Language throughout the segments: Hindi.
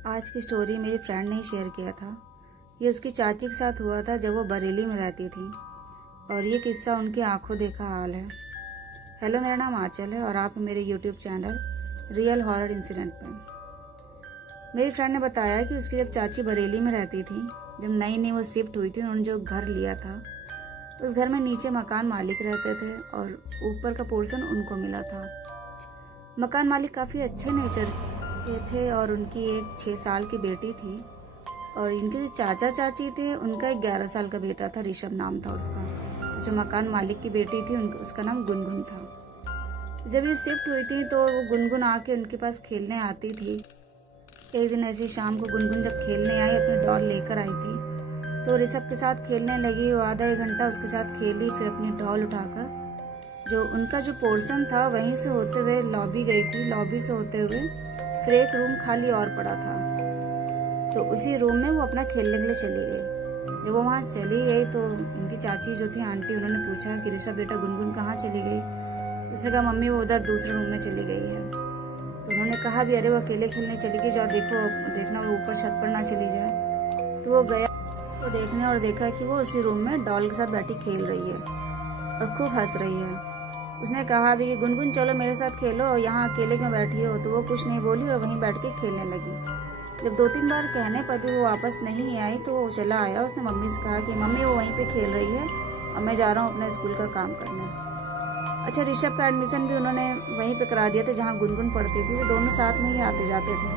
आज की स्टोरी मेरी फ्रेंड ने शेयर किया था। ये उसकी चाची के साथ हुआ था जब वो बरेली में रहती थी, और ये किस्सा उनकी आंखों देखा हाल है। हेलो, मेरा नाम आंचल है और आप मेरे YouTube channel real horror incident पे। मेरी फ्रेंड ने बताया कि उसकी जब चाची बरेली में रहती थी, जब नई नई वो शिफ्ट हुई थी, उन्होंने जो घर लिया था उस घर में नीचे मकान मालिक रहते थे और ऊपर का पोर्शन उनको मिला था। मकान मालिक काफ़ी अच्छे नेचर के थे और उनकी एक 6 साल की बेटी थी, और इनके जो चाचा चाची थे उनका एक 11 साल का बेटा था, ऋषभ नाम था उसका। जो मकान मालिक की बेटी थी उसका नाम गुनगुन था। जब ये शिफ्ट हुई थी तो वो गुनगुन आके उनके पास खेलने आती थी। एक दिन ऐसी शाम को गुनगुन जब खेलने आई, अपनी डॉल लेकर आई थी, तो ऋषभ के साथ खेलने लगी। वो आधा 1 घंटा उसके साथ खेली, फिर अपनी डॉल उठाकर जो उनका जो पोर्शन था वहीं से होते हुए लॉबी गई थी। लॉबी से होते हुए फिर एक रूम खाली और पड़ा था, तो उसी रूम में वो अपना खेलने के लिए चली गई। जब वो वहाँ चली गई तो इनकी चाची जो थी आंटी, उन्होंने पूछा कि ऋषभ बेटा गुनगुन कहाँ चली गई। उसने कहा मम्मी वो उधर दूसरे रूम में चली गई है। तो उन्होंने कहा भी अरे वो अकेले खेलने चली गई, जाओ देखना वो ऊपर छत पर ना चली जाए। तो वो गया तो देखने और देखा कि वो उसी रूम में डॉल के साथ बैठी खेल रही है और खूब हंस रही है। उसने कहा भी कि गुनगुन चलो मेरे साथ खेलो, यहाँ अकेले क्यों बैठी हो। तो वो कुछ नहीं बोली और वहीं बैठ के खेलने लगी। जब 2-3 बार कहने पर भी वो वापस नहीं आई तो वो चला आया। उसने मम्मी से कहा कि मम्मी वो वहीं पे खेल रही है और मैं जा रहा हूँ अपने स्कूल का काम करने। अच्छा, ऋषभ का एडमिशन भी उन्होंने वहीं पे करा दिया था जहाँ गुनगुन पढ़ती थी। तो दोनों साथ में ही आते जाते थे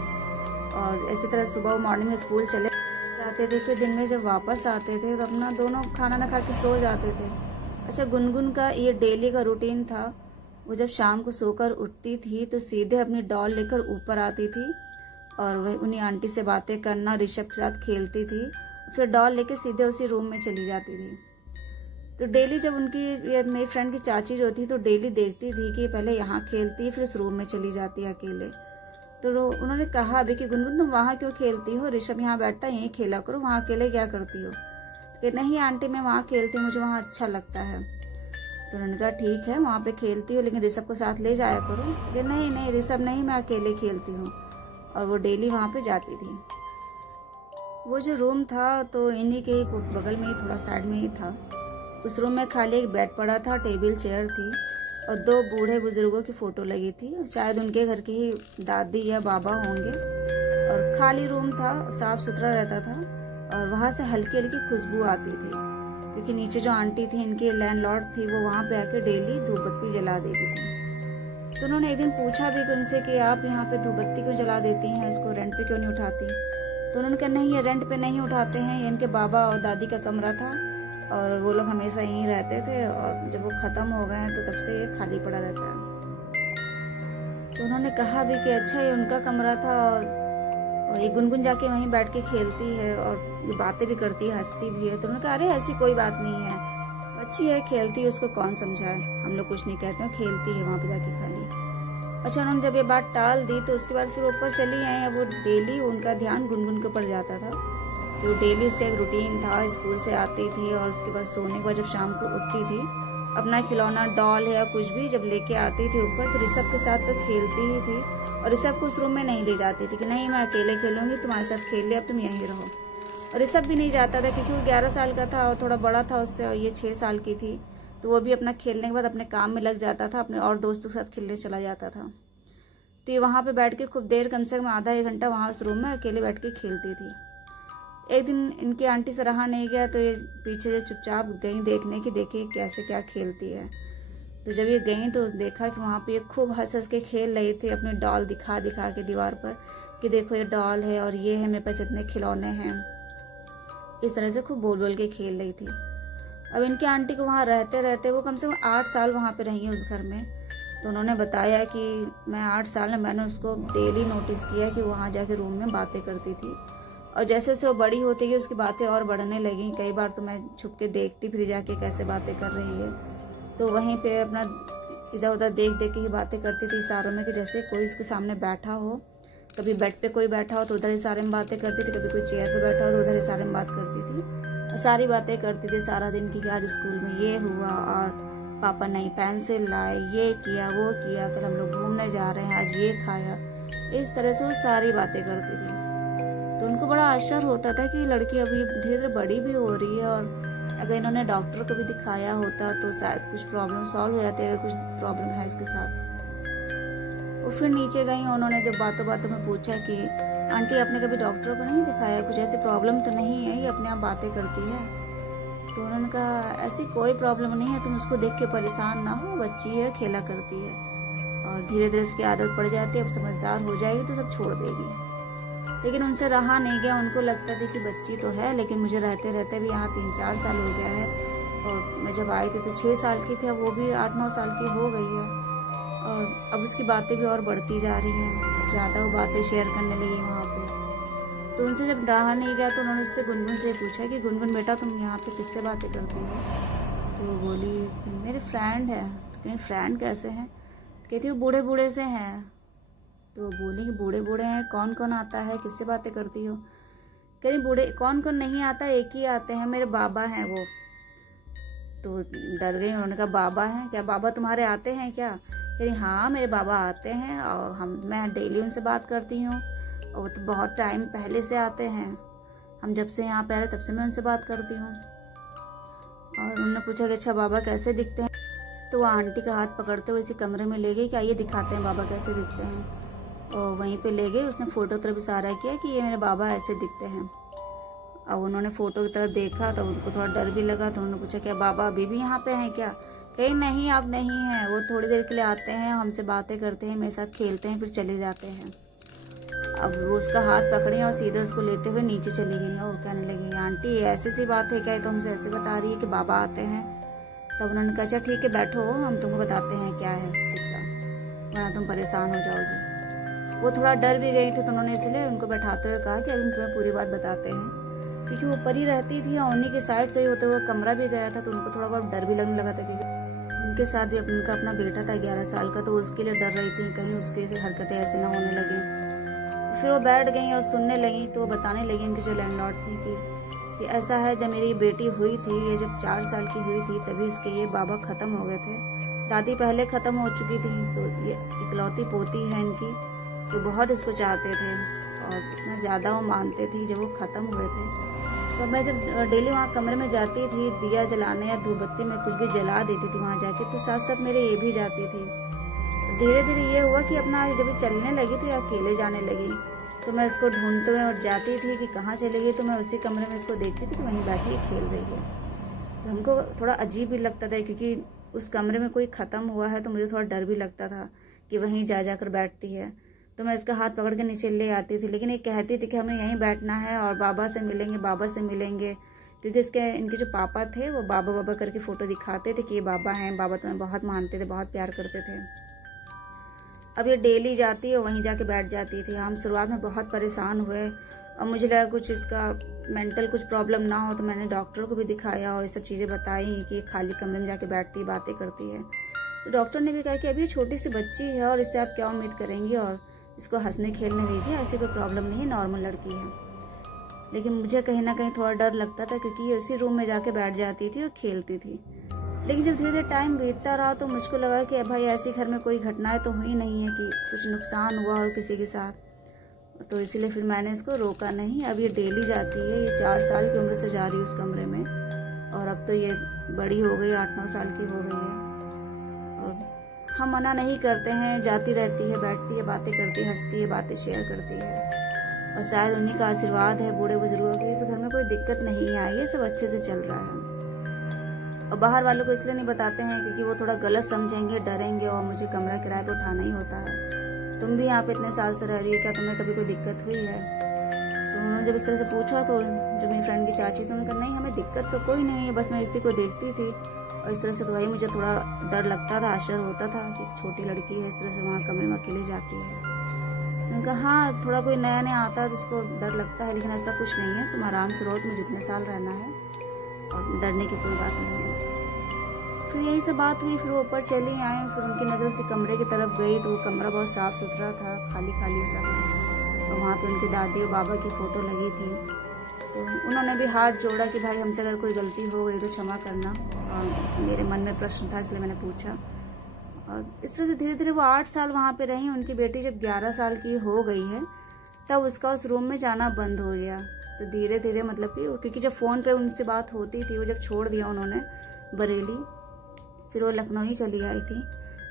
और इसी तरह सुबह मॉर्निंग में स्कूल चले जाते थे। फिर दिन में जब वापस आते थे तो अपना दोनों खाना ना खा के सो जाते थे। अच्छा, गुनगुन का ये डेली का रूटीन था। वो जब शाम को सोकर उठती थी तो सीधे अपनी डॉल लेकर ऊपर आती थी और वह उन्हीं आंटी से बातें करना, ऋषभ के साथ खेलती थी, फिर डॉल लेकर सीधे उसी रूम में चली जाती थी। तो डेली जब मेरी फ्रेंड की चाची जो थी तो डेली देखती थी कि पहले यहाँ खेलती है फिर उस रूम में चली जाती है अकेले। तो उन्होंने कहा अभी कि गुनगुन तुम वहाँ क्यों खेलती हो, ऋषभ यहाँ बैठता है यहीं खेला करो, वहाँ अकेले क्या करती हो। कि नहीं आंटी मैं वहाँ खेलती हूँ, मुझे वहाँ अच्छा लगता है। तो उन्होंने कहा ठीक है वहाँ पे खेलती हूँ, लेकिन ऋषभ को साथ ले जाया करो। कि नहीं ऋषभ नहीं, मैं अकेले खेलती हूँ। और वो डेली वहाँ पे जाती थी। वो जो रूम था तो इन्हीं के ही बगल में ही, थोड़ा साइड में ही था। उस रूम में खाली एक बेड पड़ा था, टेबल चेयर थी और 2 बूढ़े बुजुर्गों की फोटो लगी थी, शायद उनके घर के ही दादी या बाबा होंगे। और खाली रूम था, साफ सुथरा रहता था और वहाँ से हल्की हल्की खुशबू आती थी, क्योंकि नीचे जो आंटी थी इनके लैंडलॉर्ड थी, वो वहाँ पे आके डेली धूप बत्ती जला देती थी। तो उन्होंने एक दिन पूछा भी कि उनसे कि आप यहाँ पे धूप बत्ती क्यों जला देती हैं, इसको रेंट पे क्यों नहीं उठाती। तो उन्होंने कहा नहीं ये रेंट पे नहीं उठाते हैं, ये इनके बाबा और दादी का कमरा था और वो लोग हमेशा यहीं रहते थे और जब वो खत्म हो गए हैं तो तब से ये खाली पड़ा रहता है। तो उन्होंने कहा भी कि अच्छा ये उनका कमरा था और ये गुनगुन जाके वहीं बैठ के खेलती है और बातें भी करती है, हंसती भी है। तो उन्होंने कहा अरे ऐसी कोई बात नहीं है, अच्छी है, खेलती है, उसको कौन समझाए, हम लोग कुछ नहीं कहते हैं, खेलती है वहाँ पे जाके खाली। अच्छा, उन्होंने जब ये बात टाल दी तो उसके बाद फिर ऊपर चली आई। अब वो डेली उनका ध्यान गुनगुन के ऊपर जाता था। तो डेली उसका एक रूटीन था, स्कूल से आती थी और उसके बाद सोने के बाद जब शाम को उठती थी, अपना खिलौना डॉल है या कुछ भी जब लेके आती थी ऊपर, तो ऋषभ के साथ तो खेलती ही थी और ऋषभ को उस रूम में नहीं ले जाती थी कि नहीं मैं अकेले खेलूंगी, तुम्हारे साथ खेल ले, अब तुम यहीं रहो। और ऋषभ भी नहीं जाता था क्योंकि वो 11 साल का था और थोड़ा बड़ा था उससे, और ये 6 साल की थी। तो वो भी अपना खेलने के बाद अपने काम में लग जाता था, अपने और दोस्तों के साथ खेलने चला जाता था। तो ये वहाँ पे बैठ के खूब देर, कम से कम आधा 1 घंटा वहाँ उस रूम में अकेले बैठ के खेलती थी। एक दिन इनकी आंटी से रहा नहीं गया तो ये पीछे से चुपचाप गई देखने की, देखे कैसे क्या खेलती है। तो जब ये गई तो देखा कि वहाँ पे ये खूब हंस हंस के खेल रही थी, अपनी डॉल दिखा दिखा के दीवार पर कि देखो ये डॉल है और ये है, मेरे पास इतने खिलौने हैं। इस तरह से खूब बोल बोल के खेल रही थी। अब इनकी आंटी को वहाँ रहते रहते वो कम से कम 8 साल वहाँ पे रही उस घर में। तो उन्होंने बताया कि मैं 8 साल में मैंने उसको डेली नोटिस किया कि वहाँ जाके रूम में बातें करती थी, और जैसे जैसे वो बड़ी होती गई उसकी बातें और बढ़ने लगी। कई बार तो मैं छुप के देखती फिर जाके कैसे बातें कर रही है। तो वहीं पे अपना इधर उधर देख देख के ही बातें करती थी इशारों में, कि जैसे कोई उसके सामने बैठा हो, कभी बेड पे कोई बैठा हो तो उधर इशारे में बातें करती थी, कभी कोई चेयर पे बैठा हो तो उधर इशारे में बात करती थी। सारी बातें करती थी सारा दिन की, यार स्कूल में ये हुआ और पापा नई पेंसिल लाए, ये किया वो किया, कल हम लोग घूमने जा रहे हैं, आज ये खाया। इस तरह से वो सारी बातें करती थी। तो उनको बड़ा आश्चर्य होता था कि लड़की अभी धीरे धीरे बड़ी भी हो रही है, और अगर इन्होंने डॉक्टर को भी दिखाया होता तो शायद कुछ प्रॉब्लम सॉल्व हो जाती है, कुछ प्रॉब्लम है इसके साथ। वो फिर नीचे गई, उन्होंने जब बातों बातों में पूछा कि आंटी आपने कभी डॉक्टर को नहीं दिखाया, कुछ ऐसी प्रॉब्लम तो नहीं है, ये अपने आप बातें करती है। तो उन्होंने कहा ऐसी कोई प्रॉब्लम नहीं है, तुम उसको देख के परेशान ना हो, बच्ची है, खेला करती है और धीरे धीरे उसकी आदत पड़ जाती है, अब समझदार हो जाएगी तो सब छोड़ देगी। लेकिन उनसे रहा नहीं गया, उनको लगता था कि बच्ची तो है, लेकिन मुझे रहते रहते भी यहाँ 3-4 साल हो गया है, और मैं जब आई थी तो 6 साल की थी, अब वो भी 8-9 साल की हो गई है, और अब उसकी बातें भी और बढ़ती जा रही हैं, ज़्यादा वो बातें शेयर करने लगी वहाँ पे। तो उनसे जब रहा नहीं गया तो उन्होंने उससे गुनगुन से पूछा कि गुनगुन बेटा तुम यहाँ पे किससे बातें करती हो? तो वो बोली कि मेरे फ्रेंड है। तो कहीं फ्रेंड कैसे हैं? कहती वो बूढ़े बूढ़े से हैं। तो बोली कि बूढ़े बूढ़े हैं, कौन कौन आता है, किससे बातें करती हो? कहीं बूढ़े कौन कौन नहीं आता, एक ही आते हैं, मेरे बाबा हैं वो। तो डर गई, उन्होंने कहा बाबा हैं क्या, बाबा तुम्हारे आते हैं क्या? कह रही हाँ मेरे बाबा आते हैं और मैं डेली उनसे बात करती हूँ, और वो तो बहुत टाइम पहले से आते हैं, हम जब से यहाँ पे आ रहे तब से मैं उनसे बात करती हूँ। और उन्होंने पूछा कि अच्छा बाबा कैसे दिखते हैं? तो वो आंटी का हाथ पकड़ते हुए इसी कमरे में ले गई कि आइए दिखाते हैं बाबा कैसे दिखते हैं। और वहीं पे ले गई, उसने फ़ोटो तरफ इशारा किया कि ये मेरे बाबा ऐसे दिखते हैं। अब उन्होंने फ़ोटो की तरफ देखा तो उनको थोड़ा डर भी लगा, तो उन्होंने पूछा क्या बाबा अभी भी यहाँ पे हैं क्या? कहीं नहीं आप नहीं हैं, वो थोड़ी देर के लिए आते हैं, हमसे बातें करते हैं, मेरे साथ खेलते हैं, फिर चले जाते हैं। अब वो उसका हाथ पकड़ी और सीधे उसको लेते हुए नीचे चली गई और कहने लगी आंटी ऐसी सी बात है क्या, तो हमसे ऐसे बता रही है कि बाबा आते हैं। तब उन्होंने कहा अच्छा ठीक है बैठो, हम तुमको बताते हैं क्या है किस्सा, वरना तुम परेशान हो जाओगी। वो थोड़ा डर भी गई थी, तो उन्होंने इसलिए उनको बैठाते हुए कहा कि अभी हम तुम्हें पूरी बात बताते हैं, क्योंकि वो परी रहती थी और उन्हीं की साइड से ही होते हुए कमरा भी गया था, तो उनको थोड़ा बहुत डर भी लगने लगा था, क्योंकि उनके साथ भी उनका अपना बेटा था 11 साल का, तो उसके लिए डर रही थी कहीं उसके से हरकतें ऐसे ना होने लगी। फिर वो बैठ गई और सुनने लगी, तो बताने लगी उनकी जो लैंडलॉर्ड थी कि ऐसा है, जब मेरी बेटी हुई थी, ये जब 4 साल की हुई थी तभी इसके ये बाबा ख़त्म हो गए थे, दादी पहले ख़त्म हो चुकी थी, तो ये इकलौती पोती है इनकी, तो बहुत इसको चाहते थे और इतना ज़्यादा वो मानते थे जब वो ख़त्म हुए थे। तो मैं जब डेली वहाँ कमरे में जाती थी दिया जलाने या धूपबत्ती में कुछ भी जला देती थी वहाँ जाके, तो साथ साथ मेरे ये भी जाती थी। धीरे धीरे ये हुआ कि अपना जब चलने लगी तो ये अकेले जाने लगी, तो मैं इसको ढूंढते हुए और जाती थी कि कहाँ चली गई, तो मैं उसी कमरे में इसको देखती थी कि वहीं बैठी खेल रही है। तो हमको थोड़ा अजीब भी लगता था, क्योंकि उस कमरे में कोई ख़त्म हुआ है, तो मुझे थोड़ा डर भी लगता था कि वहीं जा कर बैठती है। तो मैं इसका हाथ पकड़ के नीचे ले आती थी, लेकिन ये कहती थी कि हमें यहीं बैठना है और बाबा से मिलेंगे, क्योंकि इनके जो पापा थे वो बाबा करके फ़ोटो दिखाते थे कि ये बाबा हैं, बाबा तुम्हें बहुत मानते थे, बहुत प्यार करते थे। अब ये डेली जाती है, वहीं जाके बैठ जाती थी। हम शुरुआत में बहुत परेशान हुए और मुझे लगा कुछ इसका मेंटल कुछ प्रॉब्लम ना हो, तो मैंने डॉक्टर को भी दिखाया और ये सब चीज़ें बताई कि खाली कमरे में जाके बैठती बातें करती है। तो डॉक्टर ने भी कहा कि अभी छोटी सी बच्ची है और इससे आप क्या उम्मीद करेंगी, और इसको हंसने खेलने दीजिए, ऐसी कोई प्रॉब्लम नहीं है, नॉर्मल लड़की है। लेकिन मुझे कहीं ना कहीं थोड़ा डर लगता था, क्योंकि ये उसी रूम में जाके बैठ जाती थी और खेलती थी। लेकिन जब धीरे धीरे टाइम बीतता रहा तो मुझको लगा कि भाई ऐसी घर में कोई घटनाएं तो हुई नहीं है कि कुछ नुकसान हुआ हो किसी के साथ, तो इसीलिए फिर मैंने इसको रोका नहीं। अब ये डेली जाती है, ये 4 साल की उम्र से जा रही है उस कमरे में, और अब तो ये बड़ी हो गई, 8-9 साल की हो गई है। और हम मना नहीं करते हैं, जाती रहती है, बैठती है, बातें करती है, हंसती है, बातें शेयर करती है, और शायद उन्हीं का आशीर्वाद है बूढ़े बुजुर्गों की, इस घर में कोई दिक्कत नहीं आई है, सब अच्छे से चल रहा है। और बाहर वालों को इसलिए नहीं बताते हैं क्योंकि वो थोड़ा गलत समझेंगे, डरेंगे, और मुझे कमरा किराए पर उठाना ही होता है। तुम भी यहाँ पे इतने साल से रह रही है, क्या तुम्हें कभी कोई दिक्कत हुई है? तो उन्होंने जब इस तरह से पूछा तो जो मेरी फ्रेंड की चाची थी, उन्होंने कहा नहीं हमें दिक्कत तो कोई नहीं है, बस मैं इसी को देखती थी, और इस तरह से तो वही मुझे थोड़ा डर लगता था, आश्चर्य होता था कि छोटी लड़की है इस तरह से वहाँ कमरे में अकेले जाती है। उन्होंने कहा हाँ थोड़ा कोई नया नया आता है तो उसको डर लगता है, लेकिन ऐसा कुछ नहीं है, तुम आराम से रहो, तुम्हें जितने साल रहना है और डरने की कोई बात नहीं है। फिर यही सब बात हुई, फिर वो ऊपर चली आई, फिर उनकी नज़र उसी कमरे की तरफ गई तो वो कमरा बहुत साफ़ सुथरा था, खाली खाली सा था, और वहाँ पे उनकी दादी और बाबा की फ़ोटो लगी थी। तो उन्होंने भी हाथ जोड़ा कि भाई हमसे अगर कोई गलती हो गई तो क्षमा करना, और मेरे मन में प्रश्न था इसलिए मैंने पूछा। और इस तरह से धीरे धीरे वो 8 साल वहाँ पे रही। उनकी बेटी जब 11 साल की हो गई है तब उसका उस रूम में जाना बंद हो गया। तो धीरे धीरे मतलब कि क्योंकि जब फ़ोन पे उनसे बात होती थी, वो जब छोड़ दिया उन्होंने बरेली, फिर वो लखनऊ ही चली आई थी।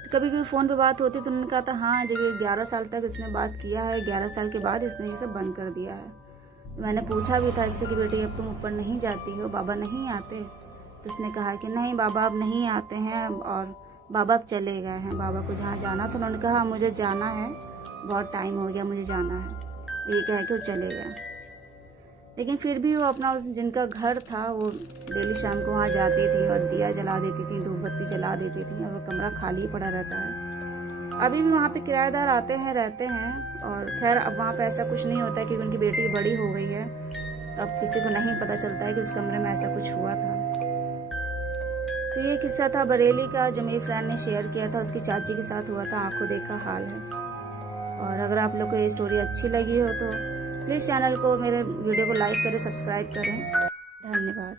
तो कभी कभी फ़ोन पे बात होती तो उन्होंने कहा था हाँ, जब ये 11 साल तक इसने बात किया है, 11 साल के बाद इसने ये सब बंद कर दिया है। तो मैंने पूछा भी था इससे कि बेटी अब तुम ऊपर नहीं जाती हो, बाबा नहीं आते? तो उसने कहा कि नहीं बाबा अब नहीं आते हैं, और बाबा अब चले गए हैं, बाबा को जहाँ जाना था उन्होंने कहा मुझे जाना है, बहुत टाइम हो गया, मुझे जाना है, ये कह के वो चले गए। लेकिन फिर भी वो अपना उस जिनका घर था वो डेली शाम को वहाँ जाती थी और दिया जला देती थी, धूप बत्ती जला देती थी, और वो कमरा खाली पड़ा रहता है। अभी भी वहाँ पे किराएदार आते हैं, रहते हैं, और खैर अब वहाँ पे ऐसा कुछ नहीं होता है क्योंकि उनकी बेटी बड़ी हो गई है, तो अब किसी को नहीं पता चलता है कि उस कमरे में ऐसा कुछ हुआ था। तो ये किस्सा था बरेली का जो मेरी फ्रेंड ने शेयर किया था, उसकी चाची के साथ हुआ था, आंखों देखा हाल है। और अगर आप लोग को ये स्टोरी अच्छी लगी हो तो प्लीज़ चैनल को, मेरे वीडियो को लाइक करें, सब्सक्राइब करें। धन्यवाद।